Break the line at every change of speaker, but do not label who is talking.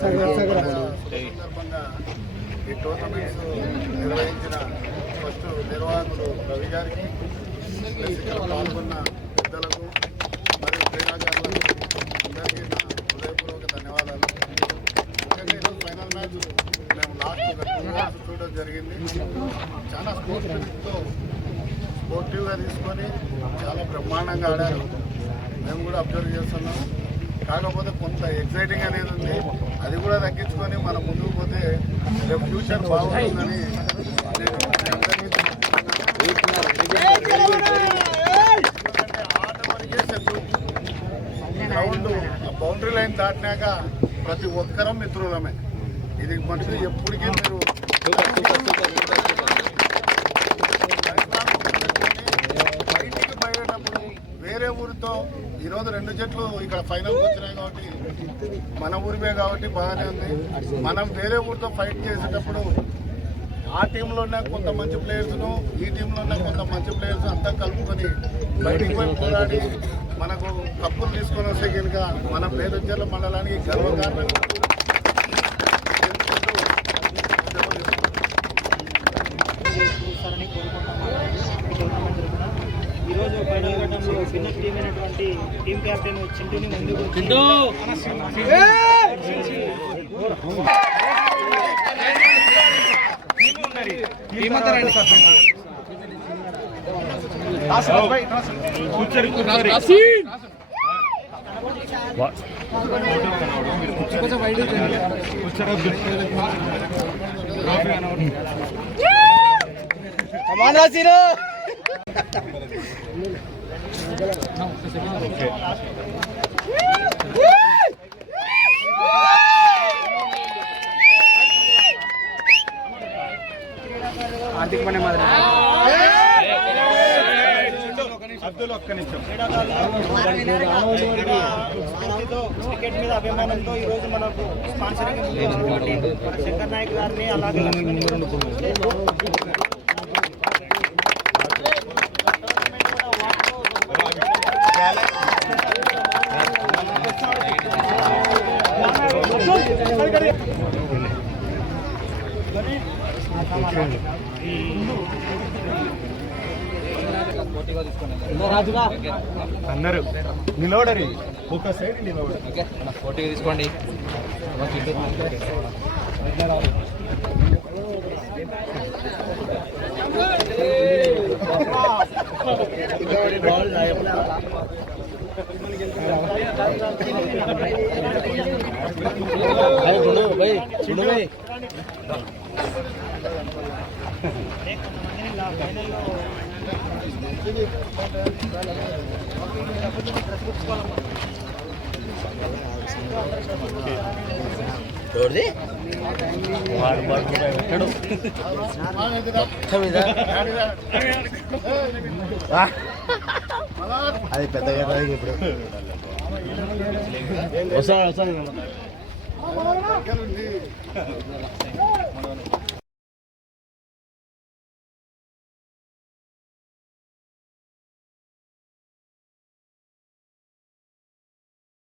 సందర్భంగా ఈ టోర్నమెంట్స్ నిర్వహించిన ఫస్ట్ నిర్వాహకులు రవి గారికి ఇక్కడ పాల్గొన్న పెద్దలకు మరియు క్రీడాకారులకు అందరికీ నా హృదయపూర్వక ధన్యవాదాలు. ముఖ్యంగా ఈరోజు ఫైనల్ మ్యాచ్ మేము లాస్ట్ ఒక టూ చూడడం జరిగింది. చాలా స్పోర్ట్స్ స్పోర్టివ్గా తీసుకొని చాలా బ్రహ్మాండంగా ఆడారు. మేము కూడా అబ్జర్వ్ చేస్తున్నాం. కాకపోతే కొంత ఎగ్జైటింగ్ అనేది ఉంది అది కూడా తగ్గించుకొని మనం ముందుకు పోతే రేపు ఫ్యూచర్ బాగుంటుందని నేను ఆట గ్రౌండ్ బౌండరీ లైన్ దాటినాక ప్రతి ఒక్కరం మిత్రులమే ఇది మనుషులు ఎప్పటికీ మీరు బయటికి పోయేటప్పుడు వేరే ఊరితో ఈరోజు రెండు జట్లు ఇక్కడ ఫైనల్కి వచ్చినాయి కాబట్టి మన ఊరిమే కాబట్టి బాగానే ఉంది. మనం వేరే ఊరితో ఫైట్ చేసేటప్పుడు ఆ టీంలో ఉన్న కొంత మంచి ప్లేయర్స్ను ఈ టీంలో ఉన్న కొంత మంచి ప్లేయర్స్ అంతా కలుపుకొని బయటికి పోయి పోరాడి మనకు కప్పులు తీసుకొని వస్తే కనుక మన పేదొచ్చర్ల మండలానికి గర్వకారణం.
చూస్తారని ఈరోజు చిన్న టీం అయినటువంటి టీం క్యాప్టెన్ చింటూని ముందుకు స్ఫూర్తితో క్రికెట్ మీద అభిమానంతో ఈ రోజు మనకు స్పాన్సరింగ్ శంకర్ నాయక్ గారిని అలాగే
అందరూ నిలవడరి. ఒక సైడ్ నిలవడరు
పోటీగా తీసుకోండి.
చూడది వాడు వాడు పెట్టాడు మొత్తం మీద అది పెద్దగా ఇప్పుడు. వస్తాను వస్తాను